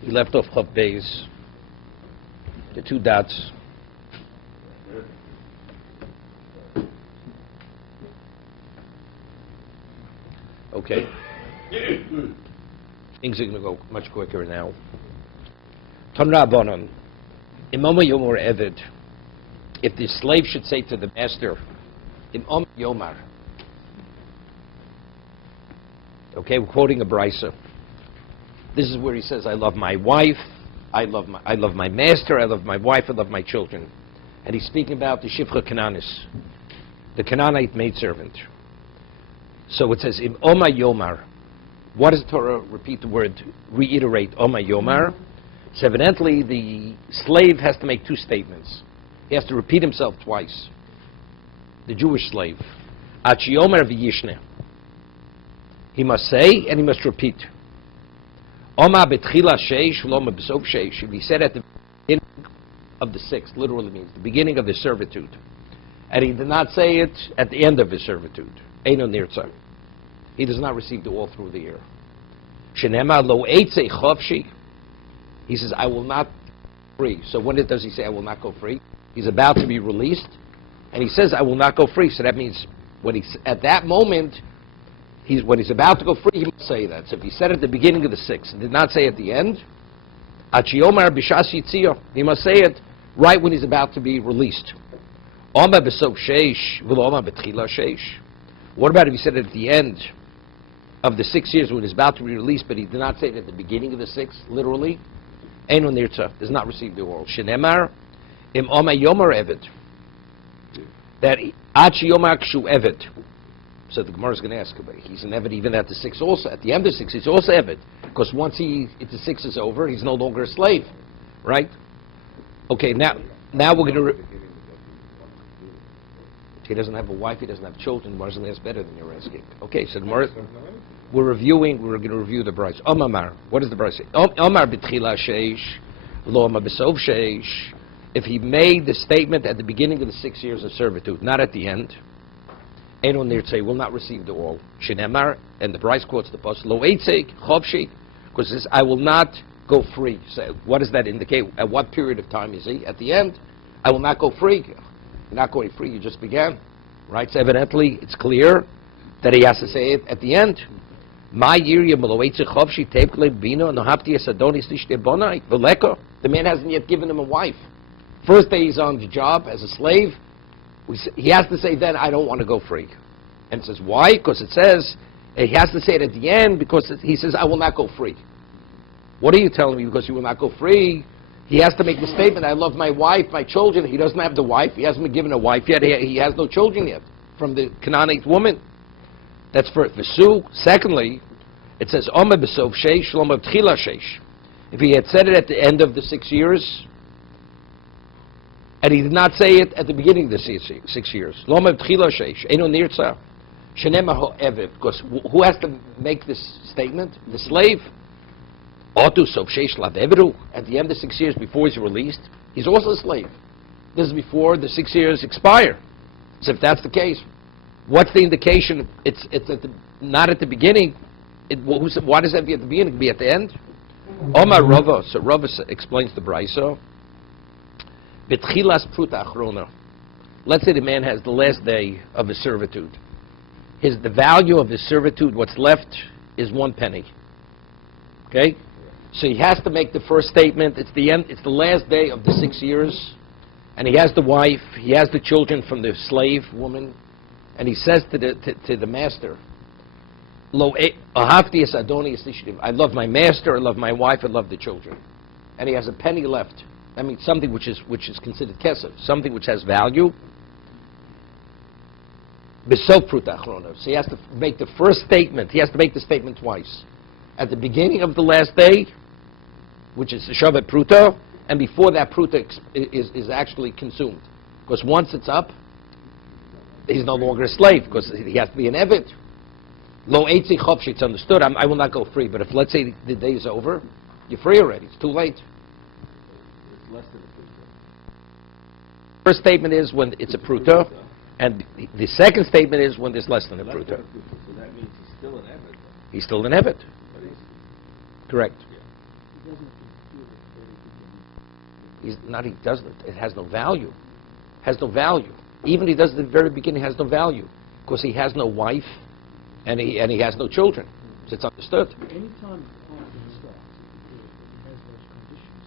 He left off Chav Beis, the 2 dots. Okay. Things are going to go much quicker now. Ton Rabbanon, Imam Yomar Eved, if the slave should say to the master, Imam Yomar, okay, we're quoting a brisa. This is where he says, I love my wife, I love my master, I love my wife, I love my children. And he's speaking about the Shifcha Cananis, the Canaanite maidservant. So it says, Oma Yomar. What does the Torah repeat the word, reiterate, Oma Yomar? So evidently the slave has to make 2 statements. He has to repeat himself twice. The Jewish slave. Achi Yomar v'yishne. He must say and he must repeat. Oma betchila sheish, loma b'sof sheish. If he said at the beginning of the 6th, literally means the beginning of his servitude. And he did not say it at the end of his servitude. Eino nirtzah. He does not receive the all through the year. Shenema lo eitzei chavshi. He says, I will not free. So when does he say, I will not go free? He's about to be released, and he says, I will not go free. So that means when he's at that moment, when he's about to go free, he must say that. So if he said at the beginning of the 6th, and did not say at the end, Achiyomar b'shas yitzio, he must say it right when he's about to be released. Oma b'sof sheish, v'lo b'tchila sheish. What about if he said it at the end of the 6 years when he's about to be released, but he did not say it at the beginning of the 6th, literally? Eino nirtzah, does not receive the oral. Shenemar, im oma yomar eved. That achi yomar kshu eved. So the Gemara is going to ask about it. He's an eved even at the 6 also. At the end of the 6, he's also eved. Because once the 6 is over, he's no longer a slave. Right? Okay, now we're going to... He doesn't have a wife, he doesn't have children. Gemara is going to ask better than you're asking. Okay, so the Gemara... we're going to review the Bryce. Omar, what does the Bryce say? Omar b'tchila sheish, lo omar b'sof sheish. If he made the statement at the beginning of the 6 years of servitude, not at the end, Eino nirtzei, will not receive the all. Shenemar, and the Bryce quotes the post, lo eitzei chavshi, because it says, I will not go free. So what does that indicate? At what period of time is he? At the end, I will not go free. You're not going free, you just began. Right? So evidently, it's clear that he has to say it at the end. The man hasn't yet given him a wife. First day he's on the job as a slave, he has to say then, I don't want to go free. And it says, why? Because it says, he has to say it at the end because he says, I will not go free. What are you telling me? Because you will not go free? He has to make the statement, I love my wife, my children. He doesn't have the wife. He hasn't been given a wife yet. He has no children yet from the Canaanite woman. That's first. V'su. Secondly, it says, Omer b'sof sheish, loma b'tchila sheish. If he had said it at the end of the 6 years, and he did not say it at the beginning of the 6 years, loma b'tchila sheish, eino nirtzah, shenema ho'evet, because who has to make this statement? The slave. Otu sof sheish lavevru, at the end of 6 years before he's released, he's also a slave. This is before the 6 years expire. So if that's the case, what's the indication? It's not at the beginning. Why does that be at the beginning? Be at the end? Omar Rava. So Rava explains the Brisa. Betchilas pruta achrona. Let's say the man has the last day of his servitude. The value of his servitude, what's left, is 1 penny. Okay? So he has to make the first statement. It's the end. It's the last day of the 6 years, and he has the wife. He has the children from the slave woman, and he says to the master, "Lo ahavti es adoni es ishtiv." I love my master. I love my wife. I love the children, and he has a penny left. I mean, something which is considered kesef, something which has value. B'sof pruta achrona. So he has to make the first statement. He has to make the statement twice. At the beginning of the last day, which is the Shabbat Pruta, and before that Pruta is actually consumed. Because once it's up, he's no longer a slave, because he has to be an Eved. Lo eitzi chopshi, it's understood, I will not go free, but if, let's say, the day is over, you're free already, it's too late. It's less than a Pruta. First statement is when it's a Pruta, and the second statement is when there's less than a Pruta. So that means he's still an Eved. He's still an Eved. Correct. He doesn't He's not. He doesn't. It has no value. Has no value. Even he does it at the very beginning, has no value because he has no wife, and he has no children. So it's understood. Any time the party starts, it has those conditions.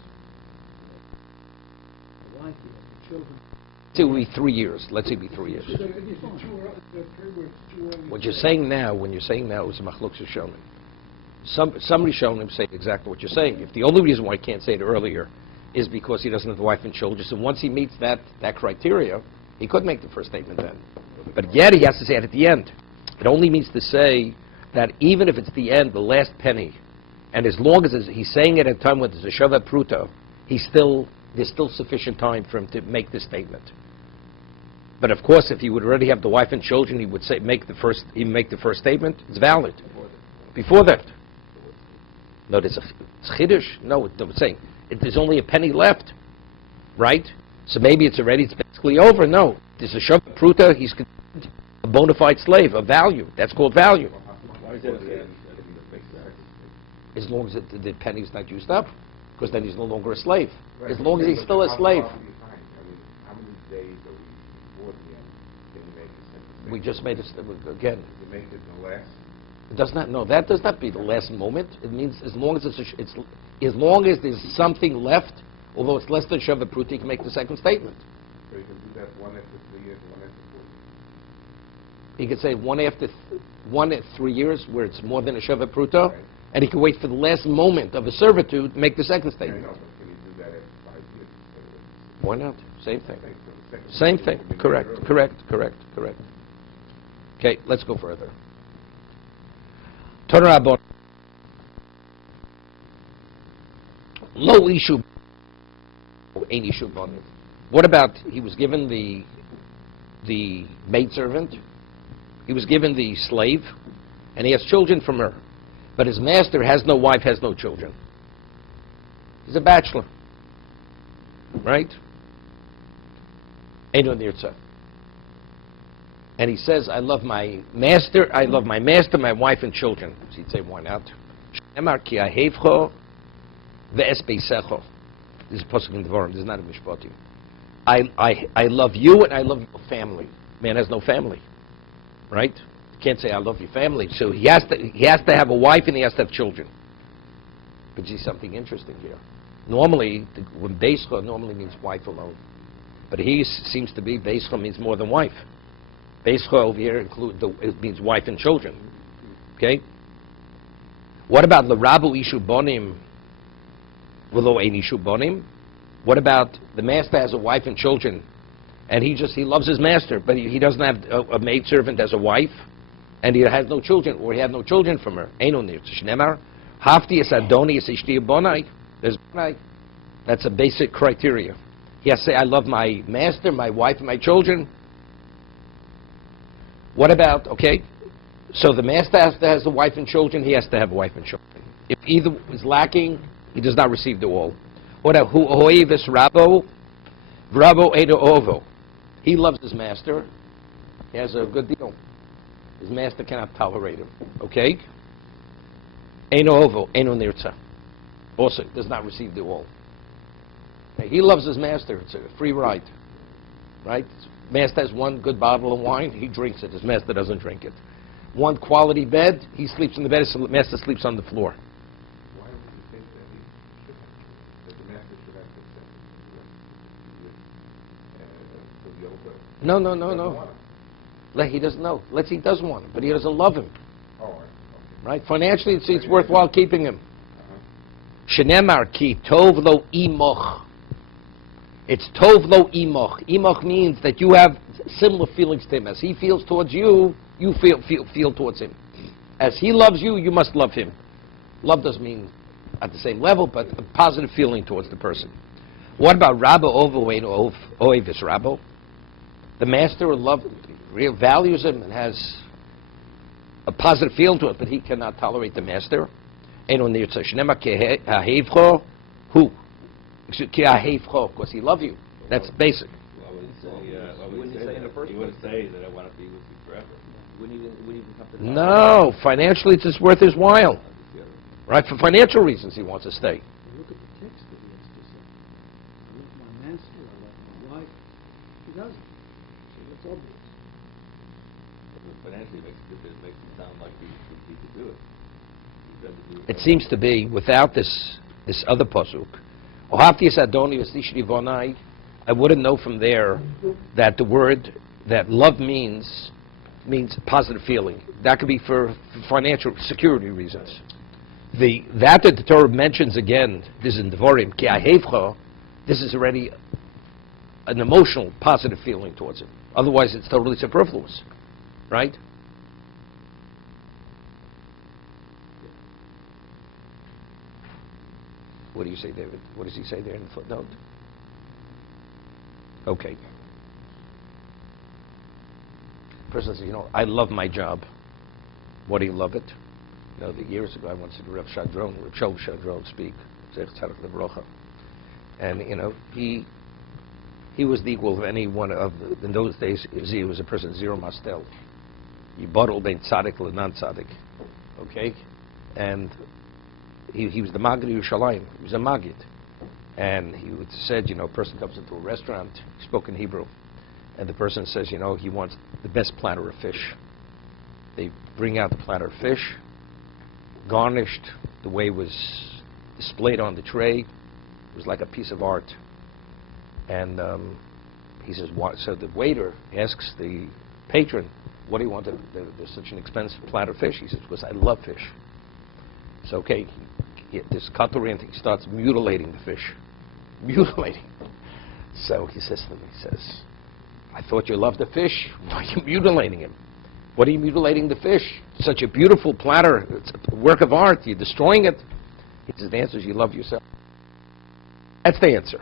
The wife, the children. It will be 3 years. Let's say it be 3 years. What you're saying now, is a machlok Rishonim. Some Rishonim say exactly what you're saying. If the only reason why I can't say it earlier is because he doesn't have the wife and children, so once he meets that criteria, he could make the first statement then. But yet he has to say it at the end. It only means to say that even if it's the end, the last penny, and as long as he's saying it at a time when there's a Shavat Pruta, there's still sufficient time for him to make this statement. But of course, if he would already have the wife and children, he would make the first statement. It's valid. Before that. No, it's chiddush. No, it's saying there's only a penny left, right? So maybe it's basically over. No, there's a Shavat Pruta. He's a bona fide slave of value. That's called value. As long as the penny's not used up, because then he's no longer a slave. As long as he's still a slave. We just made it again. Does it make it the last? It does not. No, that does not be the last moment. It means as long as as long as there's something left, although it's less than Shavat Pruta, you can make the second statement. So you can do that one after 3 years, one after 4 years. He could say one at 3 years, where it's more than a Shavat Pruta, Right. and he can wait for the last moment of a servitude to make the second statement. I know, but can you do that after 5 years? Why not? Same thing. Okay, so the second Same statement thing. can be made Correct. early. Okay, let's go further. Torah Abon. Lo ishu. Ain't ishu bonim. What about he was given the maidservant? He was given the slave, and he has children from her. But his master has no wife, has no children. He's a bachelor. Right? Eino nirtza. And he says, I love my master, my wife and children. So he'd say, why not? Shemar ki ahevcho ve'es beisecho. This is Pasuk in Devarim, this is not a Mishpatim. I love you and I love your family. Man has no family. Right? You can't say, I love your family. So he has to have a wife and he has to have children. But see something interesting here. Normally, when beischa normally means wife alone. But he seems to be, beischa means more than wife. Beischa over here it means wife and children. Okay? What about l'rabu ishu bonim v'lo ein ishu bonim? What about the master has a wife and children, and he loves his master, but he doesn't have a maidservant as a wife, and he has no children, or he had no children from her. Eino nirtz shnemar hafti es adoni es ishti bonai. There's bonai. That's a basic criteria. He has to say, I love my master, my wife, and my children. What about, okay, so the master has a wife and children, he has to have a wife and children. If either is lacking, he does not receive the all. What about, hu oivis rabo, rabo edo ovo. He loves his master, he has a good deal. His master cannot tolerate him, okay? Eno ovo, eno nirtza. Also, does not receive the all. Okay, he loves his master, it's a free ride, right? Master has one good bottle of wine, he drinks it. His master doesn't drink it. One quality bed, he sleeps in the bed, his master sleeps on the floor. Why would you think that the master should have to No. He doesn't know. Let's say he does want him, but he doesn't love him. Oh, okay. Right? Financially, it's worthwhile keeping him. Shenemar ki tov lo imoch. It's tov lo imoch. Imoch means that you have similar feelings to him. As he feels towards you, you feel towards him. As he loves you, you must love him. Love doesn't mean at the same level, but a positive feeling towards the person. What about Rabbo Ovoein Oivis Rabbo? The master values him and has a positive feeling to it, but he cannot tolerate the master. Who? Because he loves you. That's basic. Why would he say in the first place? He wouldn't say that I want to be with you forever. Wouldn't even come to No, financially it's just worth his while. Right? For financial reasons he wants to stay. Look at the text that he has to say. He doesn't. So that's obvious. Financially, it makes it sound like he could do it. He doesn't do It seems to be, without this other pasuk, Ohavtis Adoni v'Sishri Vonai, I wouldn't know from there that the word, that love means positive feeling. That could be for financial security reasons. That the Torah mentions again, this is in Devarim, Ki Ahevcha, this is already an emotional, positive feeling towards it. Otherwise, it's totally superfluous, right? What do you say, David? What does he say there in the footnote? Okay. Person says, I love my job. What do you love it? The years ago I went to Rav Shov Shadron speak, and he was the equal of any one of in those days. He was a person zero mastel. He bottled bein tzaddik le non tzaddik, okay, and he was the Magid Yerushalayim. He was a Magid, and he would said, a person comes into a restaurant, he spoke in Hebrew, and the person says, he wants the best platter of fish. They bring out the platter of fish, garnished the way it was displayed on the tray. It was like a piece of art. And he says, what? So the waiter asks the patron, what do you want? There's such an expensive platter of fish. He says, because I love fish. So, okay, this cutlery, and he starts mutilating the fish. Mutilating. So he says to me, I thought you loved the fish. Why are you mutilating him? What are you mutilating the fish? Such a beautiful platter. It's a work of art. You're destroying it. He says, the answer is you love yourself. That's the answer.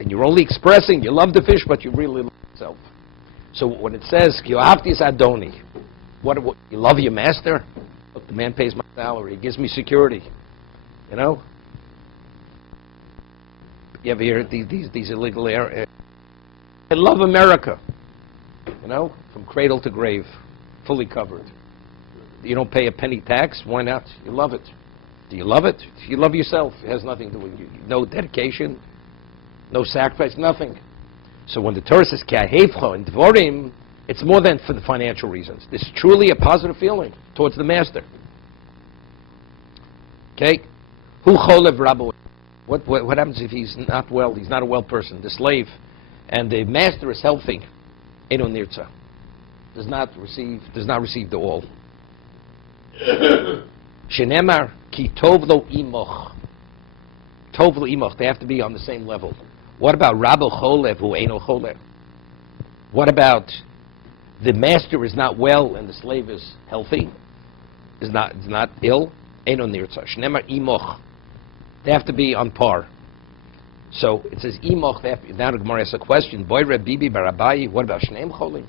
And you're only expressing you love the fish, but you really love yourself. So when it says, Kiohavtis Adoni, what, you love your master? Look, the man pays my salary. He gives me security. You ever hear these illegal air? I love America. From cradle to grave, fully covered. You don't pay a penny tax. Why not? You love it. Do you love it? You love yourself. It has nothing to do with you. No dedication, no sacrifice, nothing. So when the Torah says Ki Ahevcha in Dvorim, it's more than for the financial reasons. This is truly a positive feeling towards the master. Okay? Hu cholev rabo. What happens if he's not well? He's not a well person. The slave, and the master is healthy. Eno nirtza. Does not receive the all. Shenemar ki tov lo imoch. Tov lo imoch. They have to be on the same level. What about Rabbo cholev hu eno cholev? What about the master is not well and the slave is healthy? Is not ill? Eno nirtza. Shenemar imoch. They have to be on par. So it says imoch. Now the Gemara asks a question. Boy Bibi Barabai. What about shneim cholim?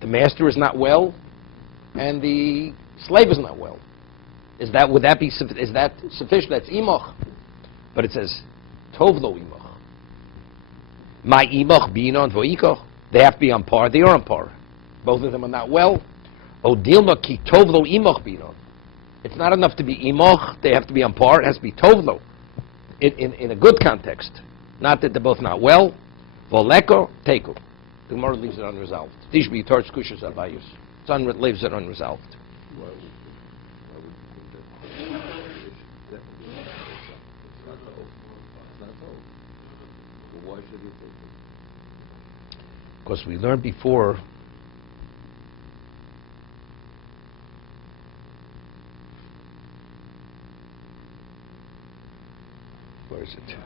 The master is not well, and the slave is not well. Is that sufficient? That's imoch. But it says tov lo imoch. My imoch binon voikoch. They have to be on par. They are on par. Both of them are not well. O dilma ki tov lo imoch binon. It's not enough to be imoch. They have to be on par. It has to be tov lo. In a good context. Not that they're both not well. Voleko teku. The Gemara leaves it unresolved. Tishbi torch kushas abayus. It leaves it unresolved. Why would you think that? It's not told. It's not told. So why should he take it? Because we learned before. Where is it?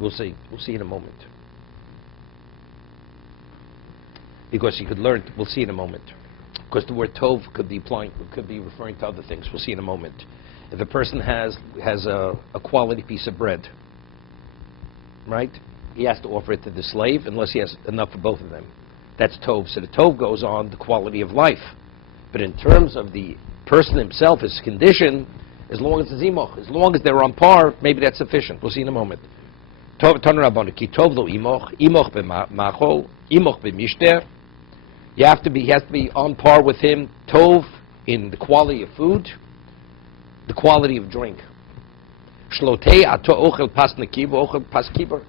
We'll see. We'll see in a moment. Because you could learn. We'll see in a moment. Because the word tov could be referring to other things. We'll see in a moment. If a person has a quality piece of bread, right? He has to offer it to the slave unless he has enough for both of them. That's tov. So the tov goes on the quality of life. But in terms of the person himself, his condition, as long as it's imoch, as long as they're on par, maybe that's sufficient. We'll see in a moment. Tov Rabbanan ki tov lo imoch, imoch b'machol, imoch b'mishter. He has to be on par with him, tov in the quality of food, the quality of drink. Shlotei ato ochel pas nekiv, ochel pas kibar.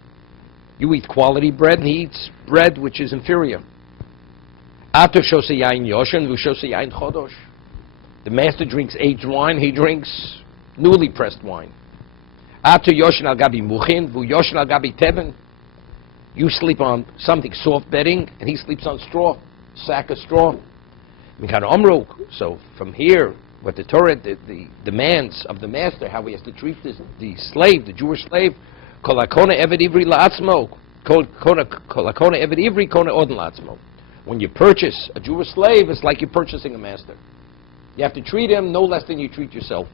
You eat quality bread, and he eats bread which is inferior. Ato shose yain yoshen, vu shose yain chodosh. The master drinks aged wine, he drinks newly pressed wine. Ato yoshen al gabi muchin, vu yoshen al gabi teben. You sleep on something soft bedding, and he sleeps on straw, sack of straw. So from here, what the Torah the demands of the master, how he has to treat the slave, the Jewish slave, kol hakona eved ivri la'atzmo, kol hakona eved ivri kona odin la'atzmo. When you purchase a Jewish slave, it's like you're purchasing a master. You have to treat him no less than you treat yourself.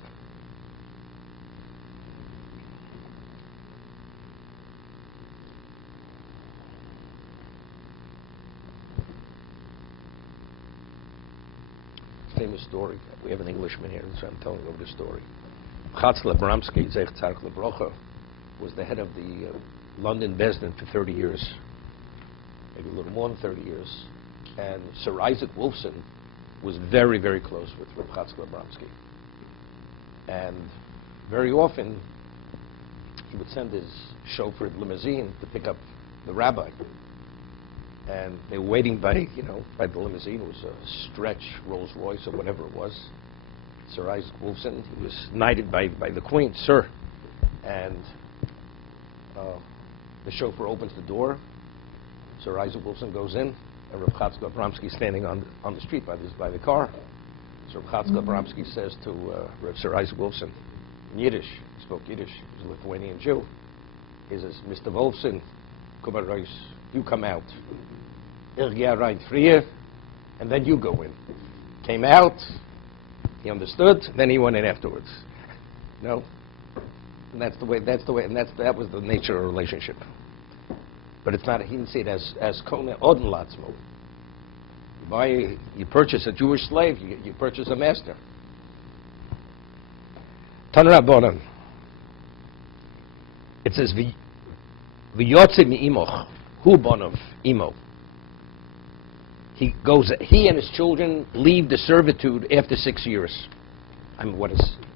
Famous story. We have an Englishman here, so I'm telling over the story. Chatzkel Abramsky, Zech Tzarech Lebrocha, was the head of the London Bezdin for 30 years, maybe a little more than 30 years. And Sir Isaac Wolfson was very, very close with Reb Chatzkel Abramsky. And very often, he would send his chauffeured limousine to pick up the rabbi. And they were waiting by the limousine. It was a stretch Rolls Royce or whatever it was. Sir Isaac Wolfson, he was knighted by the Queen, sir. And the chauffeur opens the door. Sir Isaac Wolfson goes in, and Reb Chatzkel Abramsky is standing on the street by the car. So Reb Chatzkel Abramsky says to Sir Isaac Wolfson, in Yiddish, he spoke Yiddish, he was a Lithuanian Jew. He says, Mr. Wolfson, come on, you come out. Right here, and then you go in. Came out, he understood, then he went in afterwards. No? And that was the nature of the relationship. But it's not, he didn't see it as Kona Odin Latzmo. You purchase a Jewish slave, you purchase a master. Tanra Bonan. It says, V'yotze mi'imoch, hu bonov, imo. He and his children leave the servitude after 6 years. I mean,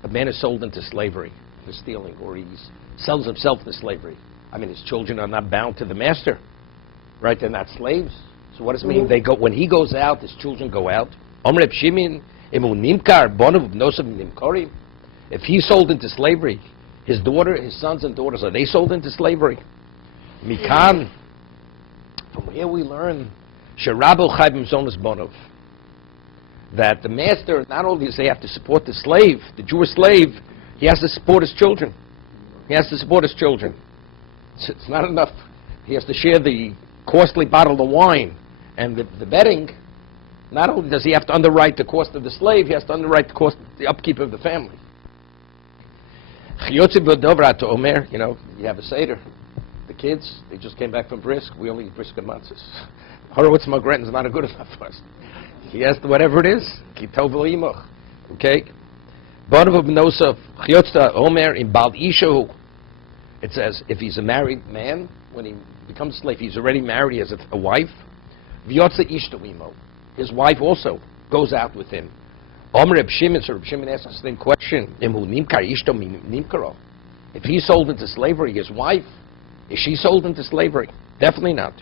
a man is sold into slavery for stealing, or he sells himself into slavery. I mean, his children are not bound to the master, right? They're not slaves. So what does it mean? When he goes out, his children go out. If he's sold into slavery, his sons and daughters, are they sold into slavery? Mikan. From here we learn that the master, not only does he have to support the slave, the Jewish slave, he has to support his children. He has to support his children. It's not enough. He has to share the costly bottle of wine and the bedding. Not only does he have to underwrite the cost of the slave, he has to underwrite the upkeep of the family. You have a Seder. The kids, they just came back from Brisk. We only eat Brisk and matzahs. Horowitz Magretton is not good enough for us. He has to, whatever it is. Okay? It says, if he's a married man, when he becomes a slave, he's already married, he has a wife. His wife also goes out with him. Reb Shimon asks the same question. If he's sold into slavery, his wife, is she sold into slavery? Definitely not.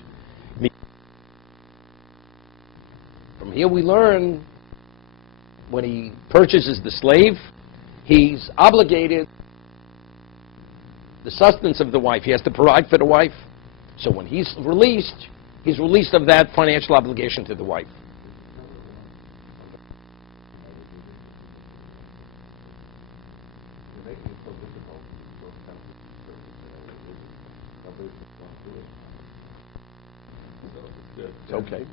From here we learn, when he purchases the slave, he's obligated the sustenance of the wife. He has to provide for the wife. So when he's released of that financial obligation to the wife. It's okay.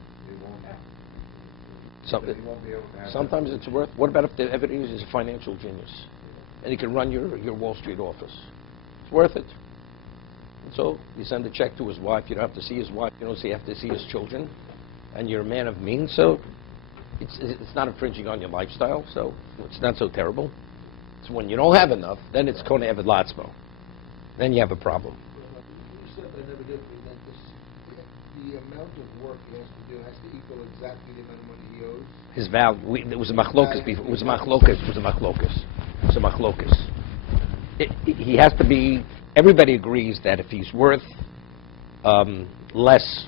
Sometimes it's worth. What about if everybody is a financial genius, and he can run your Wall Street office? It's worth it. And so you send a check to his wife. You don't have to see his wife. You don't have to see his children, and you're a man of means. So it's not infringing on your lifestyle. So it's not so terrible. So when you don't have enough, then it's kona eved latzmo. Then you have a problem. You said evidently that the amount of work he has to do has to equal exactly the amount of money he owes. His value. It was a machlokas before. It was a machlokas. It's a machlokas. He has to be, everybody agrees that if he's worth less,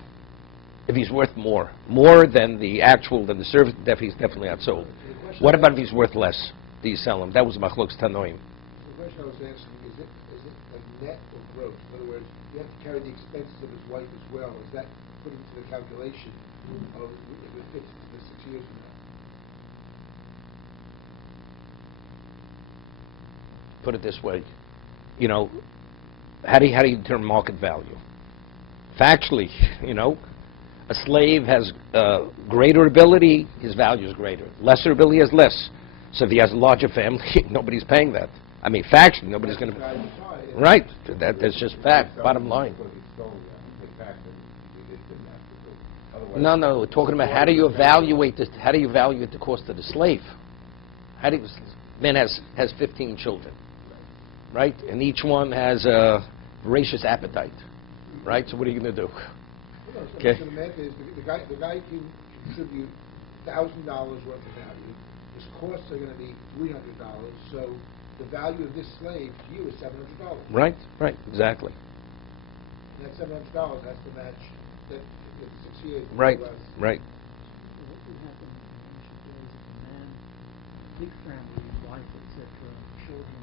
if he's worth more than the actual, than the service, he's definitely not sold. What about if he's worth less? Do you sell him? That was machlokas tanoim. The question I was asking, is it a net or gross? In other words, you have to carry the expenses of his wife as well. Is that put into the calculation of if it fits into the 6 years from now? Put it this way, you know, how do you determine market value? Factually, you know, a slave has greater ability, his value is greater. Lesser ability has less. So if he has a larger family, nobody's paying that. I mean, factually, nobody's going to. Right. That's just fact. Bottom line. No. We're talking about how do you evaluate this? How do you evaluate the cost of the slave? Man has 15 children, right? And each one has a voracious appetite, right? So what are you going to do? Okay. So the math is the guy can contribute $1,000 worth of value. His costs are going to be $300. So the value of this slave to you is $700. Right. Exactly. And that $700 has to match that 6 years. Right. So what would happen in ancient days if a man, big family, wife, etc., children,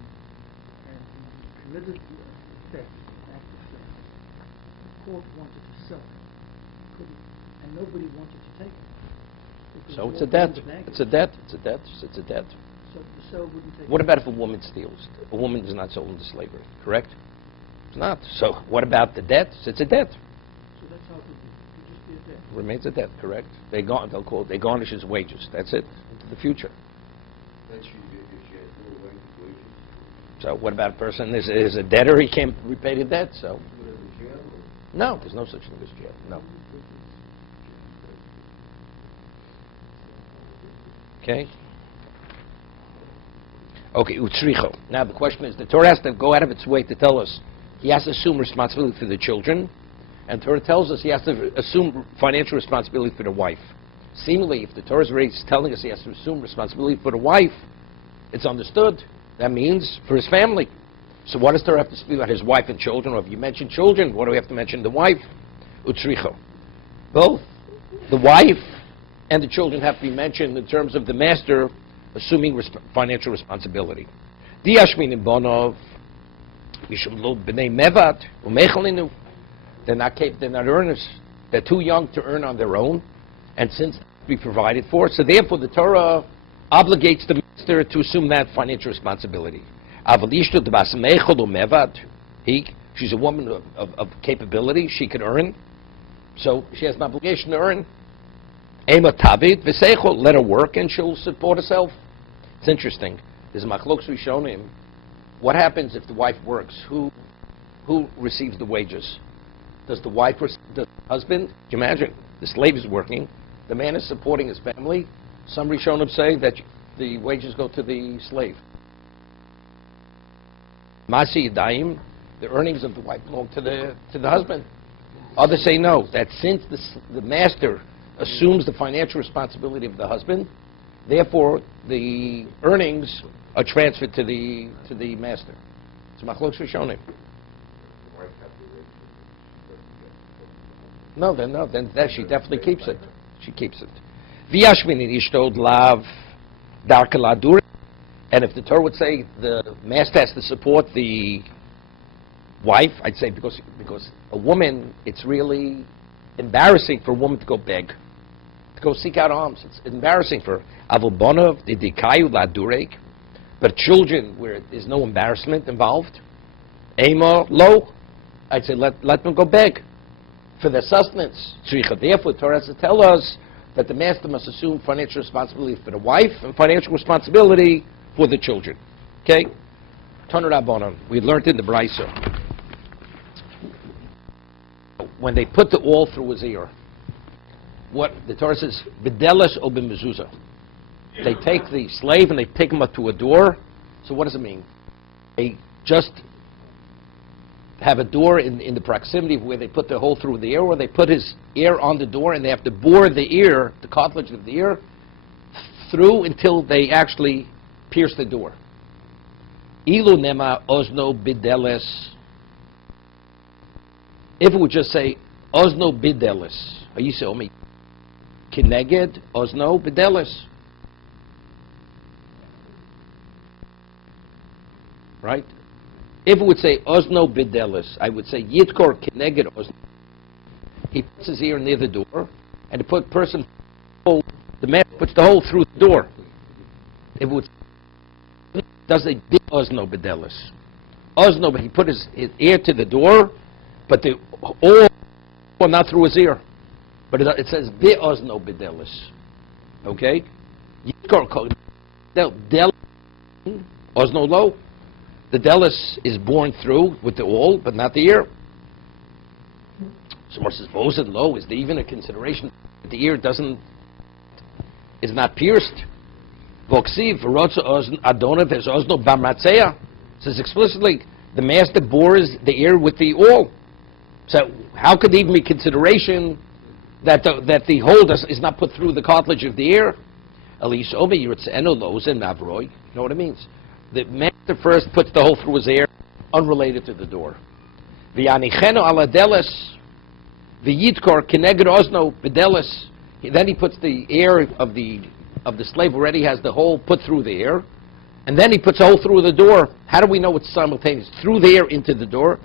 and he committed to a theft, an act of theft. The court wanted to sell him, couldn't, and nobody wanted to take him. So it's a debt. It's a debt. So the seller wouldn't take. What about if a woman steals? A woman is not sold into slavery, correct? It's not. So what about the debt? It's a debt. So that's how it would just be a debt. Remains a debt, correct? They garnish his wages. That's it. Into the future. So what about a person is a debtor? He can't repay the debt. So no, there's no such thing as jail. No. Okay. Okay, utzricho. Now the question is, the Torah has to go out of its way to tell us he has to assume responsibility for the children, and Torah tells us he has to assume financial responsibility for the wife. Seemingly, if the Torah is already telling us he has to assume responsibility for the wife, it's understood. That means for his family. So what does Torah have to speak about his wife and children? Or if you mention children, what do we have to mention the wife? Utzricho. Both the wife and the children have to be mentioned in terms of the master assuming financial responsibility. Diashmin bonov, mishum lo b'nei mevat umechalinu. They're not earners. They're too young to earn on their own, and since be provided for, so therefore the Torah obligates the master to assume that financial responsibility. Avalishto debas mechal umevat. She's a woman of capability. She can earn, so she has an obligation to earn. Ema Tavid v'seichol, let her work and she'll support herself. It's interesting. There's a machlokas rishonim. What happens if the wife works? Who receives the wages? Does the wife receive the husband? Can you imagine? The slave is working. The man is supporting his family. Some rishonim say that the wages go to the slave. Masi yadayim, the earnings of the wife belong to the husband. Others say no, that since the master assumes the financial responsibility of the husband, therefore the earnings are transferred to the master. It's machlokas rishonim. No, then she definitely keeps it. She keeps it. V'yashmin ishtod lav darka ladur. And if the Torah would say the master has to support the wife, I'd say because a woman, it's really embarrassing for a woman to go beg, to go seek out alms. It's embarrassing for avobonov didikayu ladurek, but children where there's no embarrassment involved, ema lo, I'd say let them go beg for their sustenance. Therefore, the Torah has to tell us that the master must assume financial responsibility for the wife and financial responsibility for the children. Okay? Tanu Rabbanan. We learned in the Brisa. When they put the awl through his ear, what the Torah says, "B'delas o b'mezuzah." They take the slave and they take him up to a door. So what does it mean? They just have a door in the proximity of where they put the hole through the ear, or they put his ear on the door and they have to bore the ear, the cartilage of the ear, through until they actually pierce the door. Ilu nema ozno bideles. If it would just say ozno bideles, you say me kineged ozno bideles, right? If it would say ozno bideles, I would say yitkor kineged ozno. He puts his ear near the door, and the person, the man puts the hole through the door. If it would does a big ozno bedelis. Ozno, but he put his ear to the door, but the all not through his ear. But it says bi ozno bedelis. Okay? Ozno lo. The delis is born through with the all, but not the ear. Someone says, Vosen lo, is there even a consideration that the ear is not pierced? Voksiv, Adona, there's Ozno Bamratseya. Says explicitly, the master bores the ear with the awl. So how could there even be consideration that the hole is not put through the cartilage of the ear? Alish Obe Yurtzeno Lozen Navroi. You know what it means? The master first puts the hole through his ear, unrelated to the door. V'yanicheno aladeles, v'yitkor kineged ozno bedeles. Then he puts the ear of the slave already has the hole put through the ear, and then he puts a hole through the door. How do we know it's simultaneous? Through the ear into the door.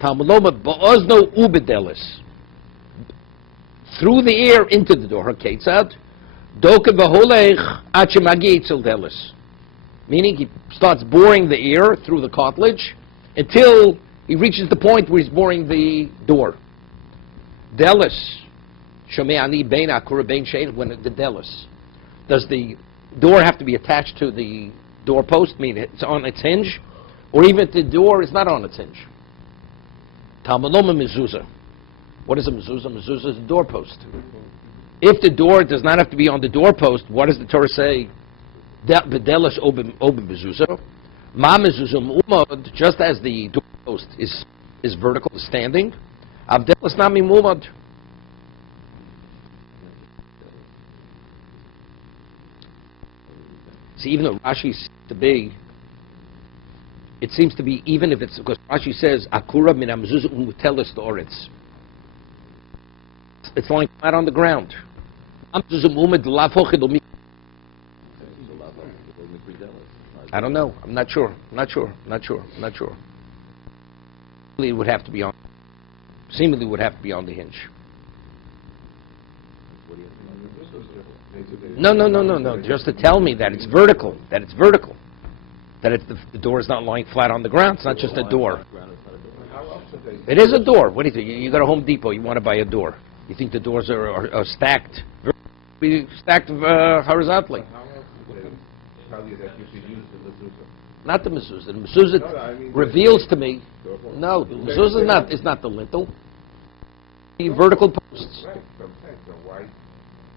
Talmuloma ba'ozno ubedelis. Through the ear into the door. Haketzad. Doke v'holech achemagi etzel delis. Meaning he starts boring the ear through the cartilage until he reaches the point where he's boring the door. Delis. Shome'ani bein akura bein shein, when the delis. Does the door have to be attached to the doorpost, meaning it's on its hinge? Or even if the door is not on its hinge? Talmaloma mezuzah. What is a mezuzah? Mezuzah is a doorpost. If the door does not have to be on the doorpost, what does the Torah say? Bedelas oben mezuzah. Ma mezuzah mu'umad, just as the doorpost is vertical, standing. Avdelas nami mu'umad. See, even though Rashi seems to be, even if it's, because Rashi says, Akura min ha-mezuzah umutelis d'oretz. It's lying flat on the ground. I don't know. I'm not sure. It would have to be on. Seemingly would have to be on the hinge. No. Just to tell me that it's vertical. That the door is not lying flat on the ground. It's not just a door. It is a door. What do you think? You go to Home Depot. You want to buy a door. You think the doors are stacked? Stacked horizontally. Not the mezuzah. The mezuzah reveals to me. No, the mezuzah is not the lintel. The vertical posts. Right. So why,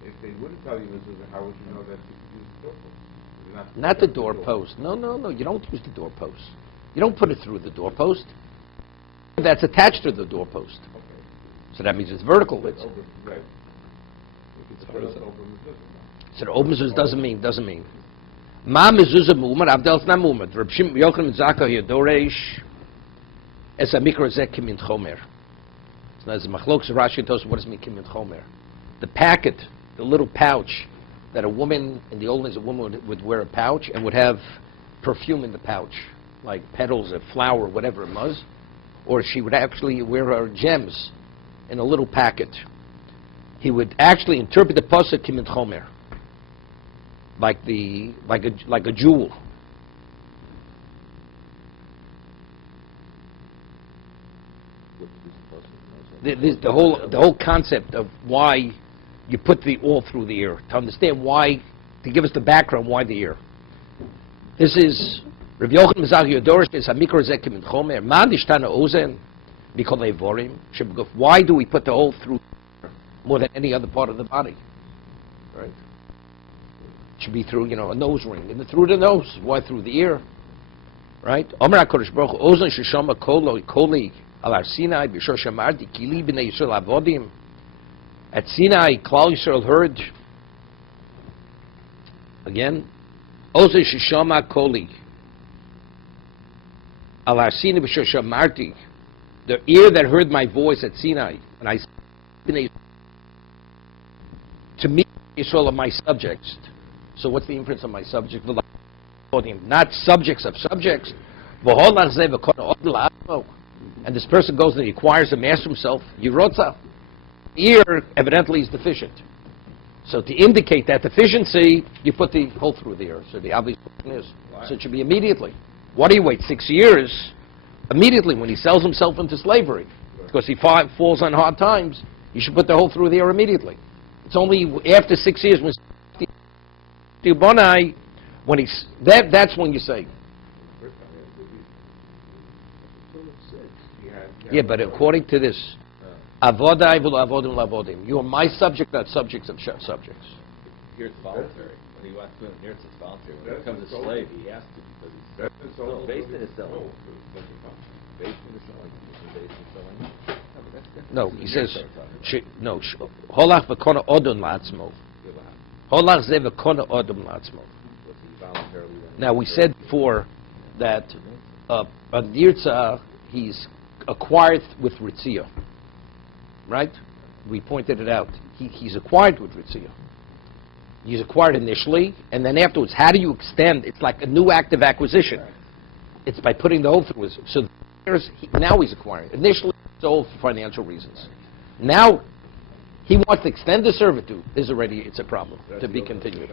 if they wouldn't tell you mezuzah, how would you know that you could use the doorpost? Not the doorpost. No. You don't use the doorpost. You don't put it through the doorpost. That's attached to the doorpost. Okay. So that means it's vertical. Right. So the open mezuzah doesn't mean. Ma mezuzah mu'umad, avdel's not mu'umad. Reb Shimon Yochanan Zaka here doreish es amikra zeh kimin chomer. So as machlokes Rashi tells us, what does it mean kimin chomer? The packet, the little pouch that a woman in the old days, a woman would wear a pouch and would have perfume in the pouch, like petals of flower, whatever it was, or she would actually wear her gems in a little packet. He would actually interpret the pasuk kimin chomer, like a jewel. The whole concept of why you put the all through the ear, to understand why, to give us the background why the ear. This is Rav Yochanan Mizrahi Yodorish is Hamikra Zekim and Chomer. Man Ishtana Ozen Mikol Evorim. Why do we put the hole through more than any other part of the body? Right. It should be through, a nose ring, and through the nose. Why through the ear? Right. Omer HaKadosh Baruch Hu Ozen Sheshama Koli Al Har Sinai B'Shor Shamarti Kili B'nei Yisrael Avodim. At Sinai, Klal Yisrael heard again. Ozen Sheshama Koli. Al Arsini b'shor shamarti, the ear that heard my voice at Sinai, and I said to me, Yisrael are my subjects. So what's the inference of my subject? Not subjects of subjects. And this person goes and he acquires a master himself. Yirotza. Ear evidently is deficient. So to indicate that deficiency, you put the hole through the ear. So the obvious question is, so it should be immediately. Why do you wait 6 years? Immediately when he sells himself into slavery, because he falls on hard times, you should put the hole through the ear immediately. It's only after 6 years when he's that's when you say. Yeah, but according to this, avodai v'lo avodim lavodim. You are my subject, not subjects of subjects. Here it's voluntary. When he wants to here it's voluntary. When he becomes a slave, he has to because he's so based in his selling. Based in his selling. Based in selling. No, he says no. Holach v'kona odom la'atzmo. Holach ze v'kona odom la'atzmo. Now we said before that a nirtzah he's acquired with ritzia, right? We pointed it out. He's acquired with ritzia. He's acquired initially, and then afterwards, how do you extend? It's like a new act of acquisition. It's by putting the hole through his. So now he's acquiring. Initially, it's all for financial reasons. Now he wants to extend the servitude. It's a problem to be continued.